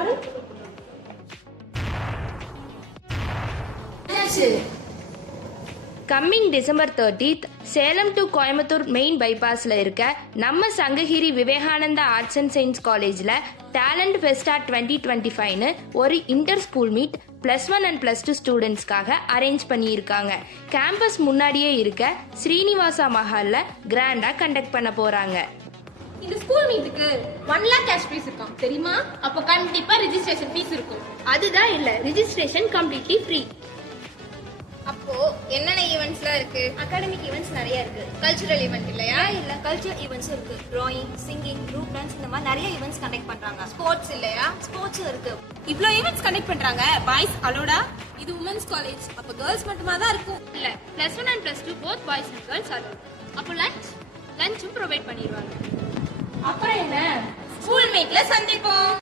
பாரு. Coming December 30th Salem to Coimbatore main பைபாஸில் இருக்க நம்ம Sankagiri Vivekananda arts and science காலேஜில் டேலண்ட் ஃபெஸ்டா 2025னு ஒரு இன்டர் ஸ்கூல் மீட் +1 அண்ட் +2 ஸ்டூடெண்ட்ஸ்க்காக அரேஞ்ச் பண்ணியிருக்காங்க. கேம்பஸ் முன்னாடியே இருக்க ஸ்ரீனிவாசா மஹாலில் கிராண்டாக கண்டக்ட் பண்ண போகிறாங்க. இந்த ஸ்கூல் மீட்டுக்கு 1 lakh கேஷ் ஃபீஸ் இருக்கும் தெரியுமா? அப்போ கண்டிப்பா ரெஜிஸ்ட்ரேஷன் ஃபீஸ் இருக்கும். அதுதான் இல்லை, ரிஜிஸ்ட்ரேஷன் கம்ப்ளீட்லி ஃப்ரீ. அப்போ என்னென்ன ஈவெண்ட்ஸ்லாம் இருக்கு? அகாடமிக் ஈவெண்ட்ஸ் நிறைய இருக்கு. கல்ச்சுரல் ஈவெண்ட் இல்லையா? இல்ல கல்ச்சரல் ஈவெண்ட்ஸும் இருக்கு. டிராயிங், சிங்கிங், குரூப் டான்ஸ் இந்த மாதிரி நிறைய ஈவெண்ட்ஸ் கண்டக்ட் பண்றாங்க. ஸ்போர்ட்ஸ் இல்லையா? ஸ்போர்ட்ஸும் இருக்கு. இவ்ளோ ஈவெண்ட்ஸ் கண்டக்ட் பண்றாங்க. பாய்ஸ் அலோடா? இது உமன்ஸ் காலேஜ். அப்ப கேர்ள்ஸ் மட்டுமா தான் இருக்கும்? இல்ல, +1 and +2 both boys and girls are. அப்போ லஞ்சும் ப்ரொவைட் பண்ணிடுவாங்க. அப்புறம் என்ன? ஸ்கூல் மீட்ல சந்திப்போம்.